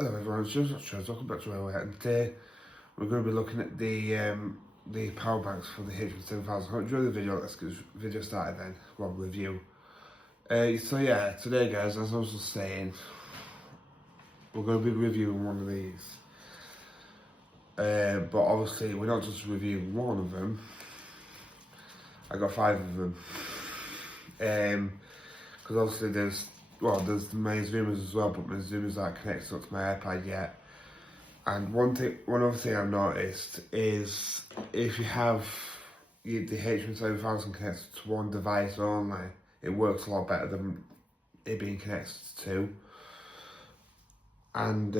Hello everyone, it's just Charles, welcome back to our and today we're going to be looking at the power banks for the H7000. I hope you enjoy the video. Let's get this video started then, one review. So yeah, today guys, as I was just saying, we're going to be reviewing one of these. But obviously we're not just reviewing one of them, I got 5 of them. Because obviously there's the main zoomers as well, but my zoomers aren't connected up to my iPad yet. And one other thing I've noticed is if you have the H7000 connected to one device only, it works a lot better than it being connected to 2. And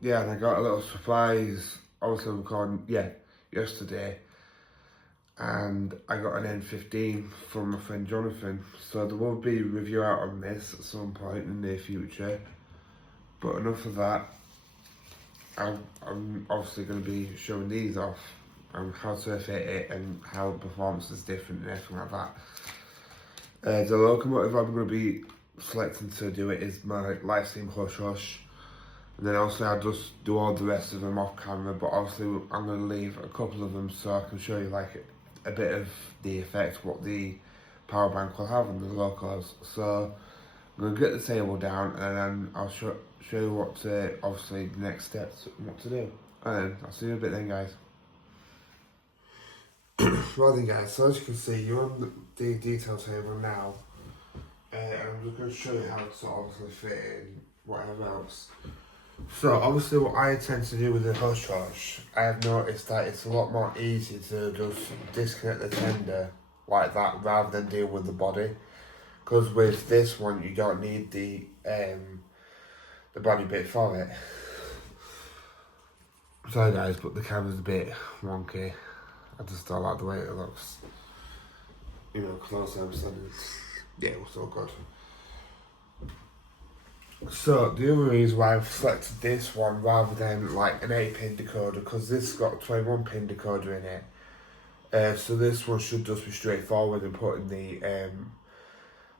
yeah, and I got a little surprise. Obviously, I'm recording yesterday, and I got an N15 from my friend Jonathan. So there will be a review out on this at some point in the near future. But enough of that. I'm obviously going to be showing these off and how to fit it and how the performance is different and everything like that. The locomotive I'm going to be selecting to do it is my Livestream Hush Hush. And then obviously I'll just do all the rest of them off camera, but obviously I'm going to leave a couple of them so I can show you like a bit of the effect what the power bank will have on the locos. So I'm going to get the table down and then I'll show you what obviously the next steps what to do. And then I'll see you in a bit then guys. Well then guys, so as you can see you're on the detail table now. And I'm just going to show you how to obviously fit in whatever else. So obviously what I tend to do with the Hush Hush, I have noticed that it's a lot more easy to just disconnect the tender like that rather than deal with the body. Because with this one you don't need the body bit for it. Sorry guys, but the camera's a bit wonky. I just don't like the way it looks. You know, close up settings. Yeah, it was all good. So the other reason why I've selected this one rather than like an 8-pin decoder, because this has got a 21-pin decoder in it. So this one should just be straightforward in putting the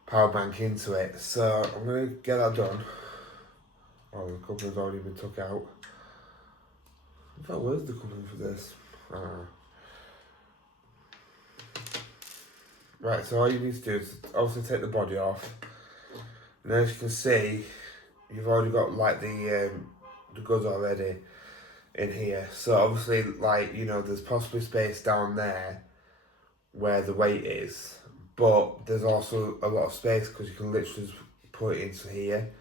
power bank into it. So I'm going to get that done. Oh, the coupler's already been took out. In fact, where's the coupling for this? I don't know. Right, so all you need to do is obviously take the body off. And as you can see, you've already got like the goods already in here. So obviously, like, you know, there's possibly space down there where the weight is, but there's also a lot of space because you can literally just put it into here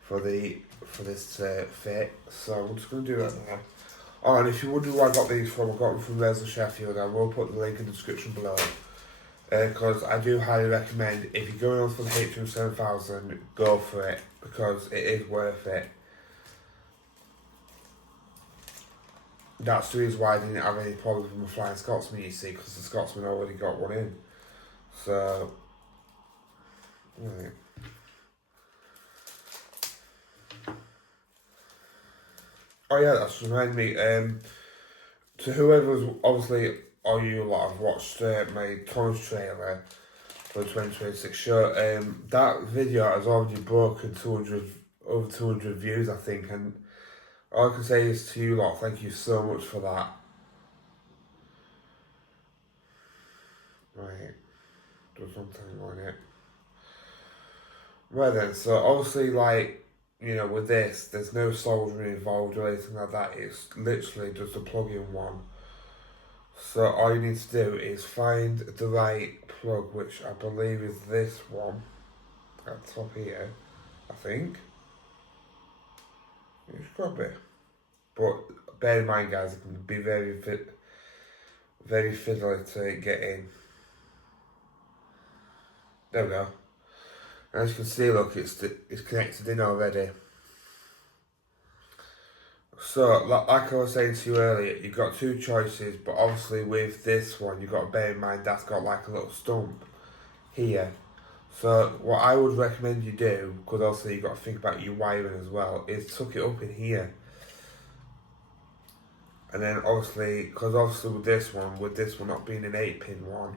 for this to fit. So I'm just going to do that now. Oh, and if you wonder where I got these from, I got them from Resin Sheffield. I will put the link in the description below. Because I do highly recommend, if you're going on for the H7000, go for it, because it is worth it. That's the reason why I didn't have any problems with my Flying Scotsman, you see, because the Scotsman already got one in. So, right. Oh yeah, that's reminded me, to whoever's obviously, all you lot have watched my Thomas trailer for the 2026 show, that video has already broken over 200 views, I think, and all I can say is to you lot, thank you so much for that. Right, there's something on it. Right then, so obviously, like, you know, with this, there's no soldering involved or anything like that, it's literally just a plug-in one. So all you need to do is find the right plug, which I believe is this one at the top here, I think. It's got to be. But bear in mind guys, it can be very fiddly to get in. There we go. And as you can see, look, it's connected in already. So, like I was saying to you earlier, you've got 2 choices, but obviously with this one, you've got to bear in mind that's got like a little stump here. So, what I would recommend you do, because also you've got to think about your wiring as well, is tuck it up in here. And then obviously, because obviously with this one not being an 8-pin one,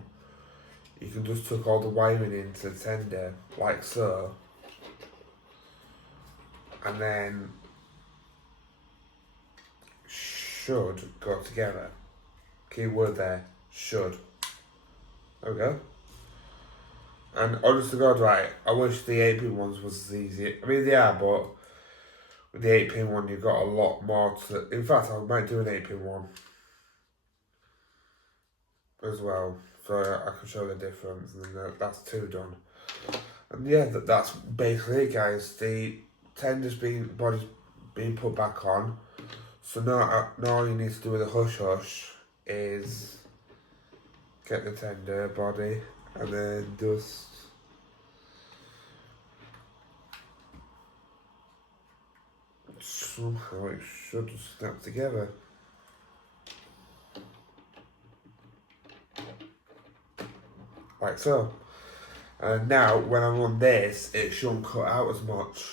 you can just tuck all the wiring into the tender, like so. And then should go together. Key word there, should. There we go. And honest to God, right, I wish the 8-pin ones was as easy. I mean, they are, but with the 8-pin one, you've got a lot more to... In fact, I might do an 8-pin one as well, so I can show the difference, and then that's 2 done. And yeah, that's basically it, guys. The tender's body's being put back on. So now all you need to do with the hush hush is get the tender body and then just somehow it should snap together. Like so. And now when I'm on this, it shouldn't cut out as much.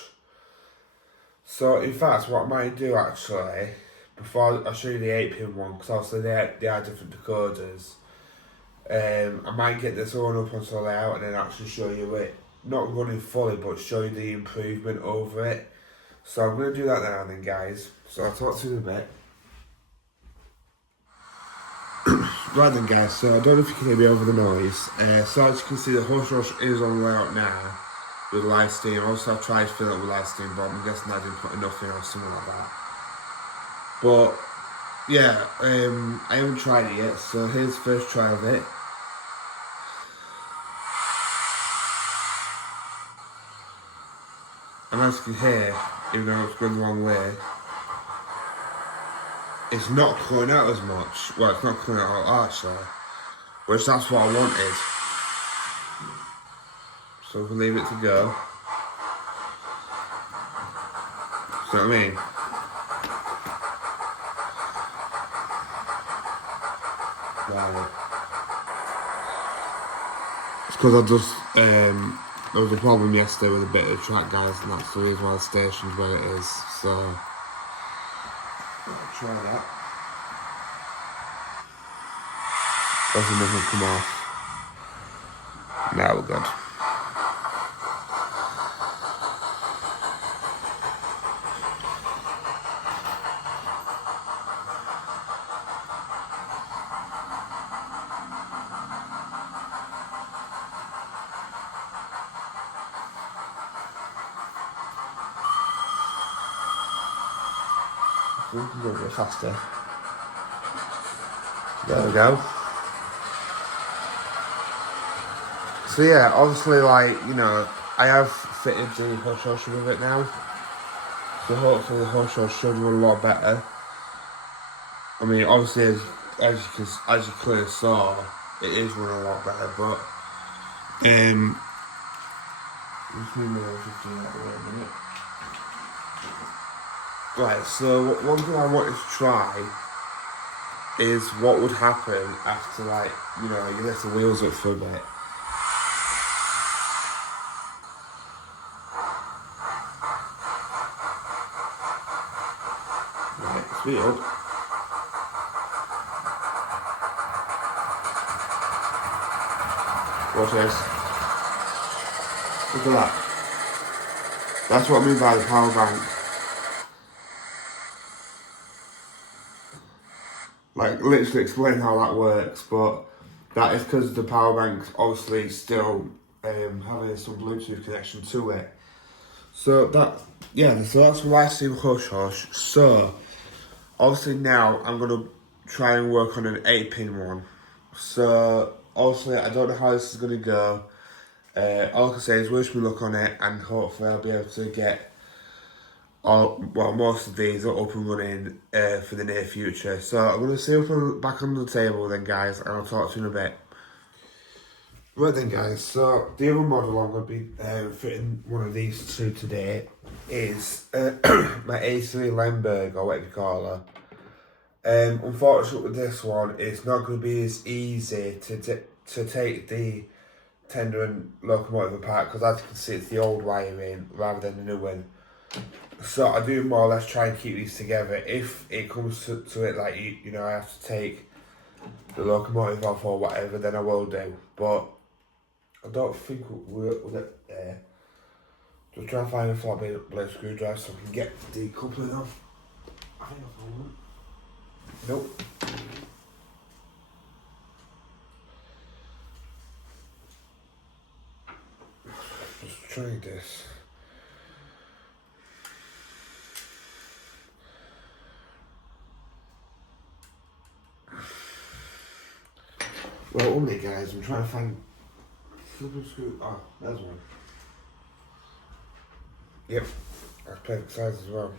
So in fact, what I might do actually, before I show you the 8-pin one, because obviously they are different decoders, I might get this all up onto the layout and then actually show you it, not running fully, but show you the improvement over it. So I'm going to do that now then, guys. So I'll talk to you in a bit. Right then, guys, so I don't know if you can hear me over the noise. So as you can see, the hush hush is on the layout now with live steam. Also, I've tried to fill it with live steam, but I'm guessing I didn't put enough in or something like that. But yeah, I haven't tried it yet, so here's the first try of it. And as you can hear, even though it's going the wrong way, it's not coming out as much. Well, it's not coming out at all, actually, which that's what I wanted. So we'll leave it to go. See what I mean? Right. It's because I just, there was a problem yesterday with a bit of track, guys, and that's the reason why the station's where it is, so I'll try that. Doesn't nothing come off. Now we're good. We can go a bit faster. There we go. So yeah, obviously, like, you know, I have fitted the hush hush with it now. So hopefully the hush hush should run a lot better. I mean, obviously, as you clearly saw, it is running a lot better, but just need me to just do that in a minute. Right, so one thing I wanted to try is what would happen after, like, you know, you lift the wheels up for a bit. Right, speed up. Watch this. Look at that. That's what I mean by the power bank. Like, literally explain how that works, but that is because the power bank's obviously still having some Bluetooth connection to it. So that, yeah, so that's why I see hush hush. So obviously now I'm gonna try and work on an 8-pin one. So obviously I don't know how this is gonna go. All I can say is wish me luck on it, and hopefully I'll be able to get most of these are up and running for the near future. So I'm going to see if I'm back on the table then, guys, and I'll talk to you in a bit. Right then, guys, so the other model I'm going to be fitting one of these two today is my A3 Lemberg, or whatever you call her. Unfortunately with this one, it's not going to be as easy to take the tender and locomotive apart, because as you can see, it's the old wiring rather than the new one. So I do more or less try and keep these together. If it comes to it, like, you know, I have to take the locomotive off or whatever, then I will do. But I don't think we'll get there. Just try and find a flat blade screwdriver so I can get the coupling off. I think I found one. Nope. Let's try this. Well, one minute, guys. I'm trying to find flipping screw. Oh, there's one. Yep, that's perfect size as well.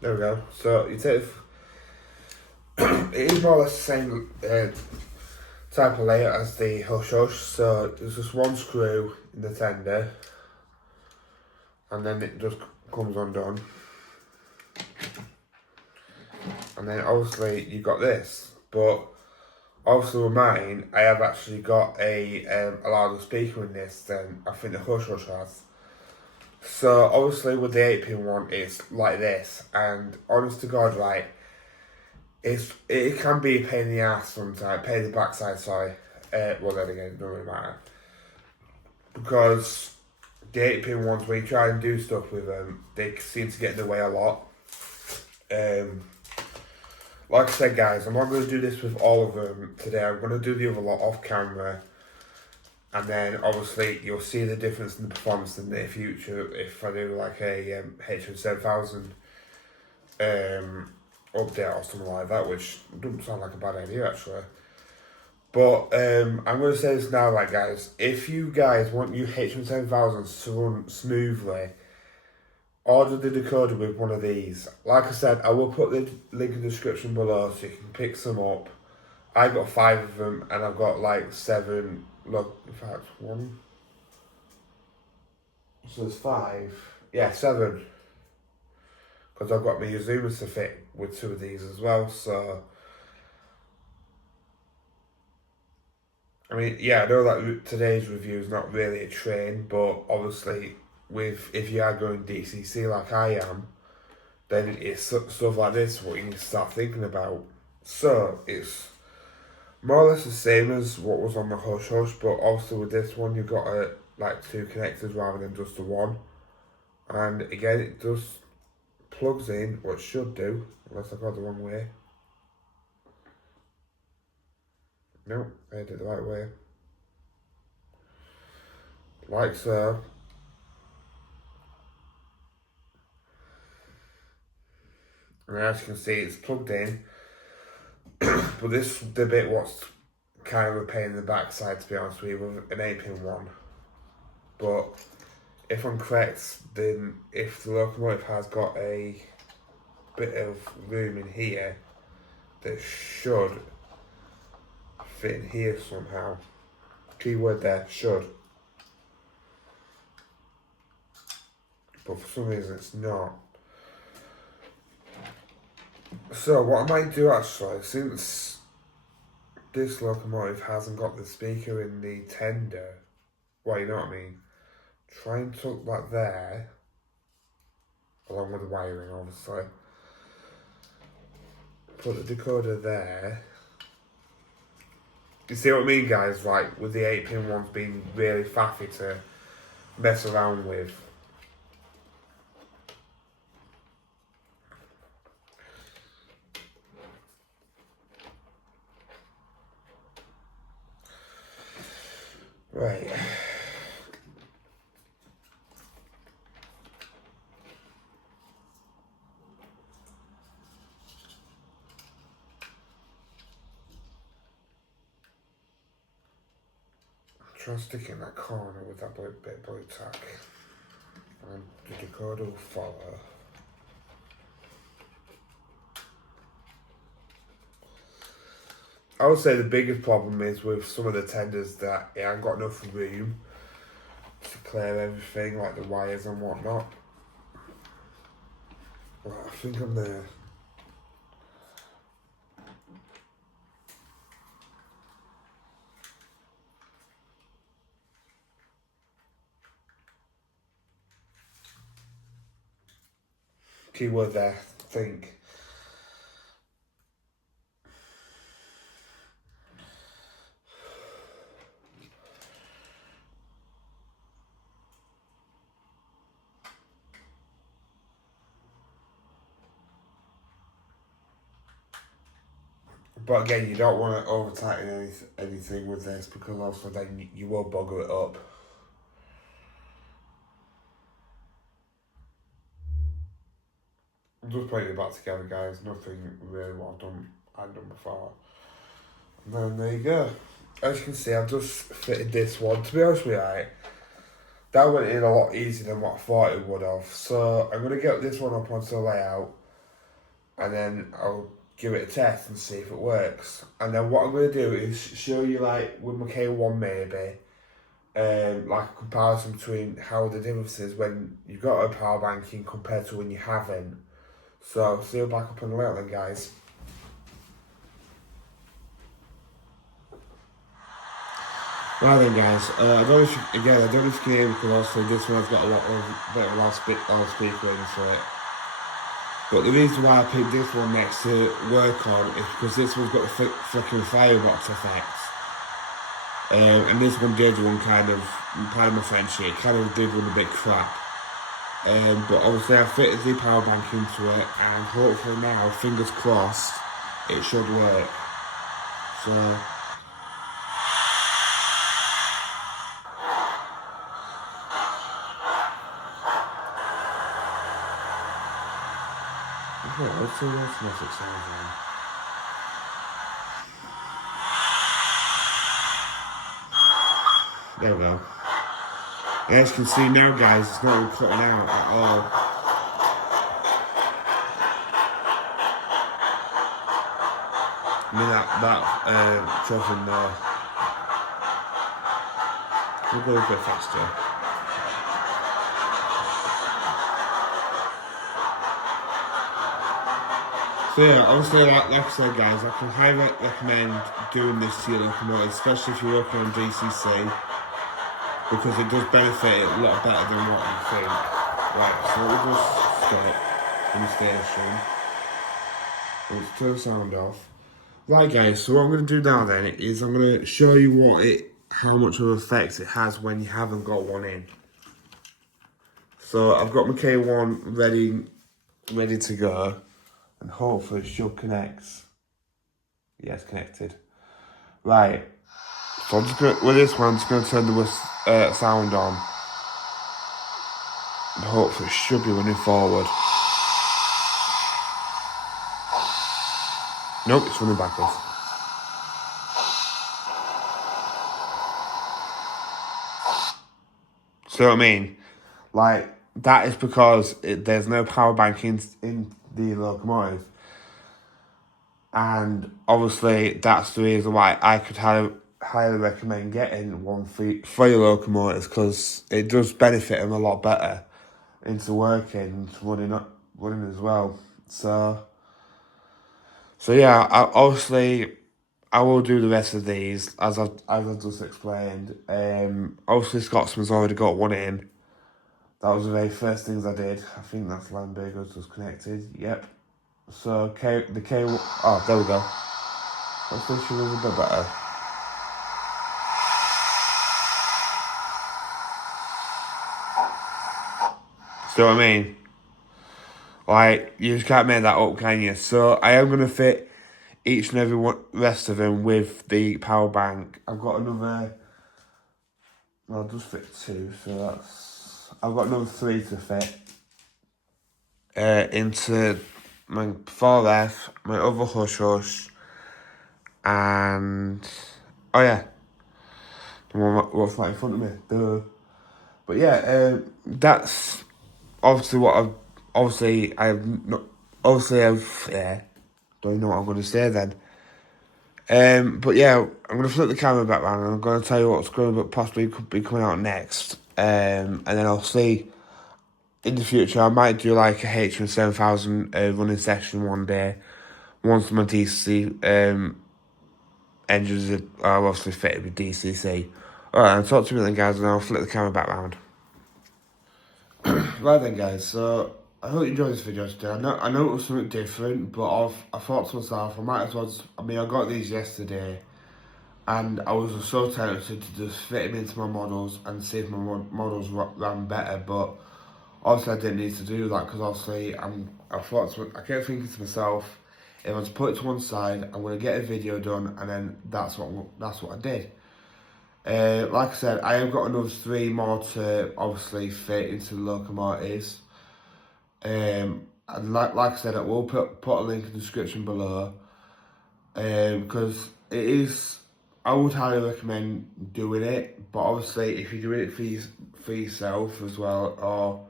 There we go. So you take. It is more or less the same type of layout as the Hush Hush. So there's just one screw in the tender, and then it just comes undone. And then obviously you got this, but obviously with mine, I have actually got a louder speaker in this than I think the Hush Hush has. So obviously with the 8-pin one, it's like this, and honest to God, right, it can be a pain in the ass sometimes, pain in the backside, sorry. Well then again, it doesn't really matter. Because the 8-pin ones, when you try and do stuff with them, they seem to get in the way a lot. Like I said, guys, I'm not going to do this with all of them today. I'm going to do the other lot off camera. And then, obviously, you'll see the difference in the performance in the near future if I do, like, a HM7000 update or something like that, which doesn't sound like a bad idea, actually. But I'm going to say this now, like, guys. If you guys want your HM7000s to run smoothly, order the decoder with one of these. Like I said, I will put the link in the description below so you can pick some up. I got 5 of them and I've got like 7. Look, in fact, 1. So there's 5. Yeah, 7. Because I've got my Azumas to fit with 2 of these as well. So, I mean, yeah, I know that today's review is not really a train, but obviously, if you are going DCC like I am, then it's stuff like this what you need to start thinking about. So it's more or less the same as what was on the Hush Hush, but obviously with this one you've got like 2 connectors rather than just the one. And again, it just plugs in what it should do, unless I got the wrong way. No, I did it the right way. Like so. And as you can see, it's plugged in. But this is the bit what's kind of a pain in the backside, to be honest with you, with an 8-pin one. But if I'm correct, then if the locomotive has got a bit of room in here, that should fit in here somehow. Keyword there, should. But for some reason it's not. So what I might do actually, since this locomotive hasn't got the speaker in the tender, well, you know what I mean, try and tuck that there, along with the wiring obviously. Put the decoder there. You see what I mean, guys? Like, with the 8-pin ones being really faffy to mess around with. Right. Try and stick it in that corner with that bit of blue tack. And the decoder will follow. I would say the biggest problem is with some of the tenders that it ain't got enough room to clear everything, like the wires and whatnot. Right, I think I'm there. Keyword there, think. But again, you don't want to over tighten anything with this because also then you will bugger it up. I'm just putting it back together, guys. Nothing really what I've done before. And then there you go. As you can see, I've just fitted this one. To be honest with you, that went in a lot easier than what I thought it would have. So I'm going to get this one up onto the layout and then I'll give it a test and see if it works. And then what I'm going to do is show you, like, with my K1 maybe, like a comparison between how the difference is when you've got a power banking compared to when you haven't. So, see you back up on the layout then, guys. Right then, guys, I don't know if you can hear because also this one's got a bit of loudspeaker into it. But the reason why I picked this one next to work on is because this one's got the flickering firebox effect. And this one did one pardon my French, it kind of did one a bit crap. But obviously I fitted the power bank into it and hopefully now, fingers crossed, it should work. So... oh, let's see what automatic sounds on. There we go. As you can see now, guys, it's not really cutting out at all. I mean, that chopping there. We'll go a bit faster. So yeah, obviously, like I said, guys, I can highly recommend doing this to your locomotive, especially if you're working on DCC, because it does benefit it a lot better than what you think. Right, so we'll just stop in the station. Let's turn the sound off. Right, guys, so what I'm going to do now then is I'm going to show you how much of an effect it has when you haven't got one in. So I've got my K1 ready to go. And hopefully it should connect. Yes, connected. Right. So I'm just going with this one, I'm just going to turn the sound on. And hopefully it should be running forward. Nope, it's running backwards. See what I mean? Like, that is because there's no power bank in the locomotive. And obviously, that's the reason why I could highly recommend getting one for your locomotives, because it does benefit them a lot better into working and running as well. So yeah, obviously I will do the rest of these as I've just explained. Obviously Scotsman's already got one in. That was the very first things I did. I think that's Lambergo's was connected. Yep. So the K. Oh, there we go. Let's make sure it was a bit better. See what I mean? Like, you just can't make that up, can you? So I am going to fit each and every rest of them with the power bank. I've got another... Well, I'll just fit 2, so that's... I've got another 3 to fit. Into my 4F, my other hush, and... Oh, yeah. The one what's right in front of me. Duh. But yeah, that's obviously what I've... yeah, don't know what I'm going to say then. But yeah, I'm going to flip the camera back around and I'm going to tell you what's going to possibly could be coming out next. And then I'll see in the future, I might do like a HM 7000 running session one day once my DCC engines are obviously fitted with DCC. Alright, I'll talk to you then, guys, and I'll flip the camera back round. Right then, guys, so I hope you enjoyed this video today. I know it was something different, but I thought to myself, I might as well I got these yesterday, and I was so tempted to just fit them into my models and see if my models ran better, but obviously I didn't need to do that, because obviously I kept thinking to myself, if I was to put it to one side, I'm going to get a video done, and then that's what I did. Like I said, I have got another 3 more to obviously fit into the locomotives. And like I said, I will put a link in the description below. Because it is, I would highly recommend doing it. But obviously, if you're doing it for yourself as well, or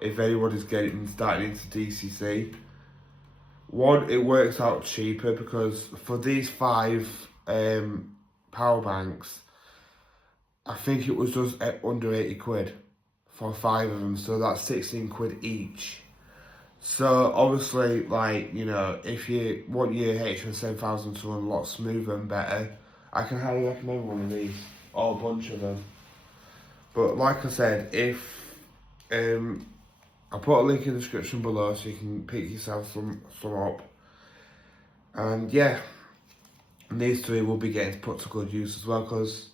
if anyone is starting into DCC, one, it works out cheaper because for these 5 power banks, I think it was just under 80 quid for 5 of them, so that's 16 quid each. So obviously, like, you know, if you want your HM 7000 to run a lot smoother and better, I can highly recommend one of these, or a bunch of them. But like I said, if I'll put a link in the description below so you can pick yourself some up. And yeah, these 3 will be getting put to good use as well, because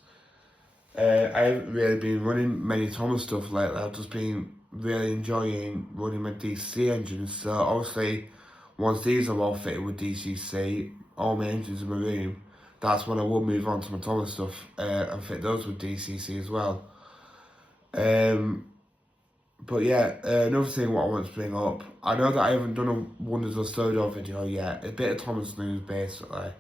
I haven't really been running many Thomas stuff lately. I've just been really enjoying running my DCC engines. So obviously, once these are all fitted with DCC, all my engines in my room, that's when I will move on to my Thomas stuff and fit those with DCC as well. But yeah, another thing what I want to bring up, I know that I haven't done a Wonders of Sodo video yet, a bit of Thomas news basically.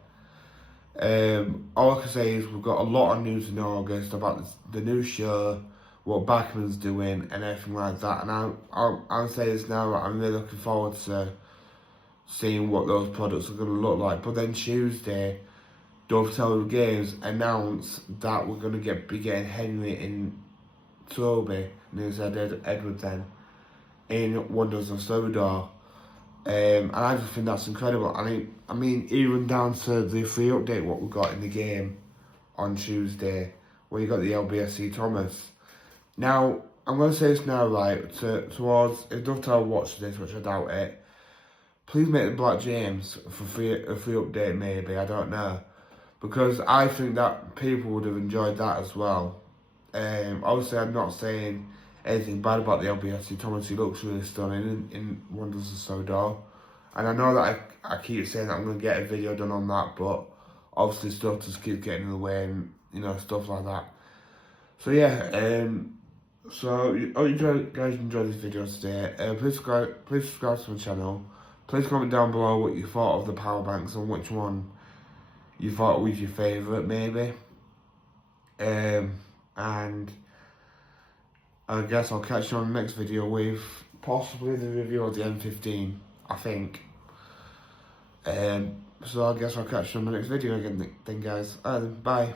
All I can say is we've got a lot of news in August about the new show, what Backman's doing and everything like that, and I'll say this now, I'm really looking forward to seeing what those products are going to look like. But then Tuesday, Dovetail Games announced that we're going to be getting Henry in Toby, and he said Edward then, in Wonders of Sodo. And I just think that's incredible. I mean, even down to the free update what we got in the game on Tuesday, where you got the LBSC Thomas. Now, I'm going to say this now, right, towards, if Dovetail watches this, which I doubt it, please make the Black James for a free update maybe, I don't know. Because I think that people would have enjoyed that as well. Obviously, I'm not saying anything bad about the LBSC Thomas. He looks really stunning in Wonders of Sodo. And I know that I keep saying that I'm going to get a video done on that, but obviously stuff just keeps getting in the way and, you know, stuff like that. So yeah, so I hope you guys enjoyed this video today. Please subscribe to my channel. Please comment down below what you thought of the power banks and which one you thought was your favourite maybe. And I guess I'll catch you on the next video with possibly the review of the M15, I think. So I guess I'll catch you on the next video again then, guys. Bye.